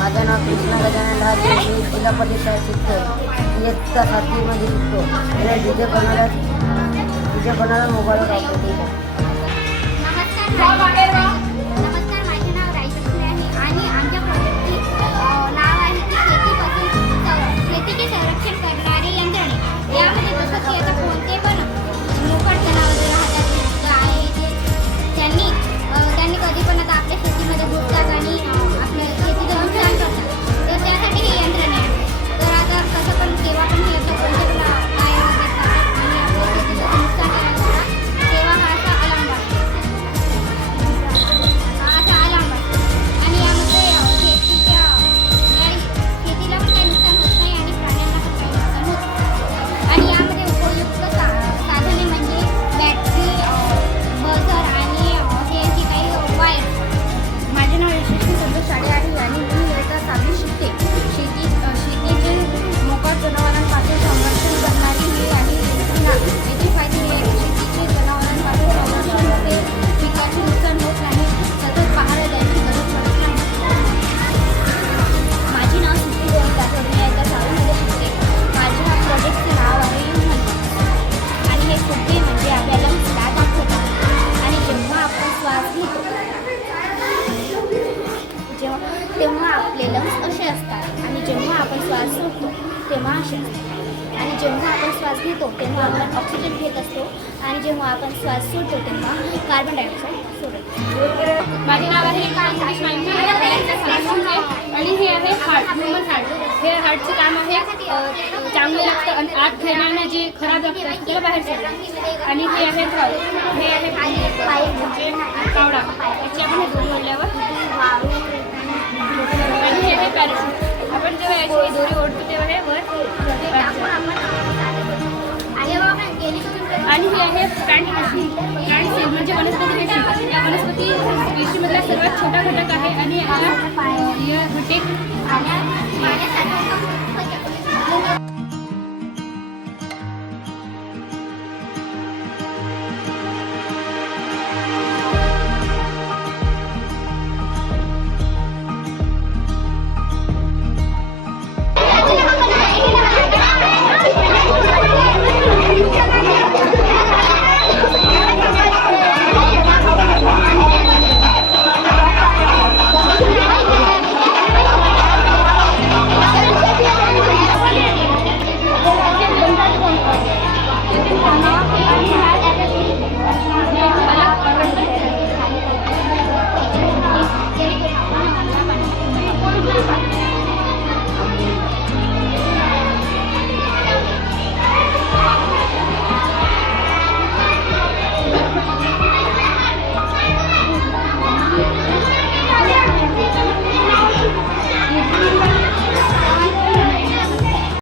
माझं नाव कृष्णा गजानन राहते. मी जिल्हा परिषद शिक्षक इयत्ता 7वीमध्ये शिकतो. मला डीजे बनवण्याला मोबाईल वापरते. नमस्कार, माझे नाव रायशक्ती आहे आणि आमच्या प्रोजेक्टचे नाव आहे की शेतीचे संरक्षण करणारे यंत्रणे. यामध्ये जसं की आता कोणते पण मोकाट जनावरे राहतात आहे ते त्यांनी कधी पण आता आपल्या शेतीमध्ये घुसतात आणि आपल्या शेतीचं नुकसान करतात. तर त्यासाठी हे यंत्रणा आहे. तर आता कसं पण केव्हा पण हे असं प्रोजेक्टला काय देतात आणि आपल्या शेतीचं नुकसान करायला जातात तेव्हा हा असा अलार्म वाजतो. आणि यामध्ये शेतीला पण काही नुकसान होत नाही आणि प्राण्यांना पण काही नुकसान होत नाही. आणि यामध्ये उपयुक्त साधने म्हणजे बॅटरी, बझर आणि हे जी काही वायर. माझे नाव यशस्वी संतोष साडे आहे आणि मी इयत्ता 7वी शिकते. शेतीचे मोकाट जनावरांपासून संरक्षण करणारी ही आणि याचे फायदे हे शेतीचे जनावरांपासून संरक्षण होते, पिकाचे नुकसान होत नाही, सतत पहारा द्यायची गरज पडत नाही. माझे नाव सुट्टी गोविंद राठोड. मी इयत्ता 6वीमध्ये शिकते. माझ्या प्रोजेक्टचे नाव आहे आणि हे फुगे म्हणजे आपल्याला स्टार्ट दाखवतात. आणि जेव्हा आपण श्वास घेतो तेव्हा आपले लंग्स असे असतात आणि जेव्हा आपण श्वास सोडतो तेव्हा असे असतात. आणि जेव्हा आपण श्वास घेतो तेव्हा आपण ऑक्सिजन घेत असतो आणि जेव्हा आपण श्वास सोडतो तेव्हा कार्बन डायऑक्साईड सोडतो. माझे नाव आहे आणि हे आहे हार्ट, ह्युमन हार्ट. हे हार्टचं काम आहे चांगलं लागतं आणि आत घेण्याने जे खराब लागतं त्याला बाहेर सोडतं. आणि हे आहे थ्रॉट, हे आहे म्हणजे कावडा. याची आपण हे दोन बोलल्यावर आणि हे आहे पॅराशूट. आपण जेव्हा याची दोरी ओढतो तेव्हा हे वर आणि हे आहे प्लांट सेल म्हणजे वनस्पती पेशी. या वनस्पती पेशीमधला सर्वात छोटा घटक आहे आणि याचा घटक